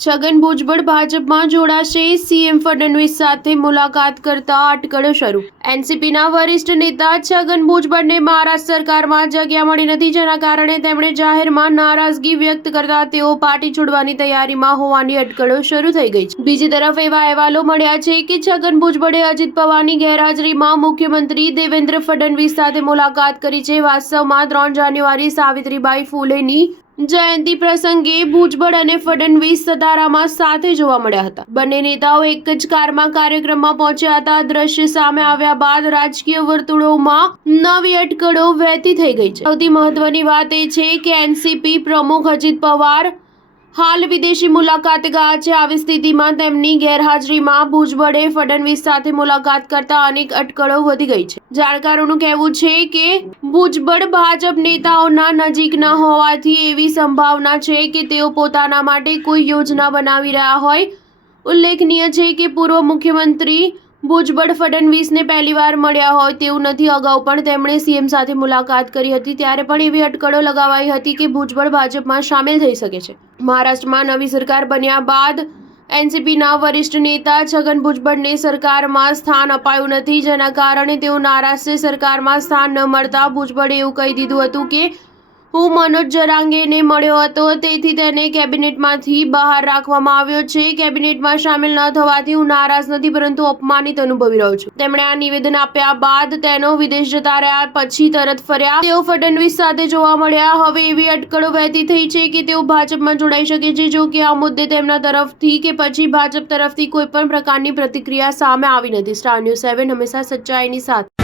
છગન ભુજબળ ભાજપમાં જોડાશે, સીએમ ફડણવીસ સાથે મુલાકાત કરતા અટકળો શરૂ। એનસીપીના વરિષ્ઠ નેતા છગન ભુજબળને મહારાષ્ટ્ર સરકારમાં જગ્યા મળી નથી, જેના કારણે તેમણે જાહેરમાં નારાજગી વ્યક્ત કરતા તેઓ પાર્ટી છોડવાની તૈયારીમાં હોવાની અટકળો શરૂ થઈ ગઈ છે। બીજી તરફ એવા અહેવાલો મળ્યા છે કે છગન ભુજબળે અજીત પવારની ગેરહાજરીમાં મુખ્યમંત્રી દેવેન્દ્ર ફડણવીસ સાથે મુલાકાત કરી છે। વાસ્તવમાં 3 જાન્યુઆરી સાવિત્રીબાઈ ફૂલેની જયંતિ પ્રસંગે ભુજબળ અને ફડણવીસ સતારામાં સાથે જોવા મળ્યા હતા। બંને નેતાઓ એક જ કારમાં કાર્યક્રમમાં પહોંચ્યા હતા। દ્રશ્ય સામે આવ્યા બાદ રાજકીય વર્તુળોમાં નવી અટકળો વહેતી થઈ ગઈ છે। સૌથી મહત્વની વાત એ છે કે એનસીપી પ્રમુખ અજીત પવાર હાલ વિદેશી મુલાકાતે ગયા છે। આવી સ્થિતિમાં તેમની ગેરહાજરીમાં ભુજબળે ફડણવીસ સાથે મુલાકાત કરતા અનેક અટકળો વધી ગઈ છે। જાણકારોનું કહેવું છે કે ભુજબળ ભાજપ નેતાઓના નજીકના હોવાથી એવી સંભાવના છે કે તેઓ પોતાના માટે કોઈ યોજના બનાવી રહ્યા હોય। ઉલ્લેખનીય છે કે પૂર્વ મુખ્યમંત્રી ભુજબળ ફડણવીસને પહેલીવાર મળ્યા હોય તેવું નથી। અગાઉ પણ તેમણે સીએમ સાથે મુલાકાત કરી હતી, ત્યારે પણ એવી અટકળો લગાવાઈ હતી કે ભુજબળ ભાજપમાં સામેલ થઈ શકે છે। મહારાષ્ટ્રમાં નવી સરકાર બન્યા બાદ એનસીપીના વરિષ્ઠ નેતા છગન ભુજબળને સરકારમાં સ્થાન અપાયું નથી, જેના કારણે તેઓ નારાજ છે। સરકારમાં સ્થાન ન મળતા ભુજબળે એવું કહી દીધું હતું કે હું મનોજ જરાંગેને મળ્યો હતો, તેથી તેને કેબિનેટમાંથી બહાર રાખવામાં આવ્યો છે। કેબિનેટમાં સામેલ ન થવાથી હું નારાજ નથી, પરંતુ અપમાનિત અનુભવી રહ્યો છું। તેમણે આ નિવેદન આપ્યા બાદ તેનો વિદેશ જતા રહ્યા, પછી તરત ફર્યા તેઓ ફડણવીસ સાથે જોવા મળ્યા। હવે એવી અટકળો વહેતી થઈ છે કે તેઓ ભાજપમાં જોડાઈ શકે છે। જો કે આ મુદ્દે તેમના તરફથી કે પછી ભાજપ તરફથી કોઈ પણ પ્રકારની પ્રતિક્રિયા સામે આવી નથી। સ્ટાર ન્યૂઝ 7 હંમેશા સચ્ચાઈની સાથે।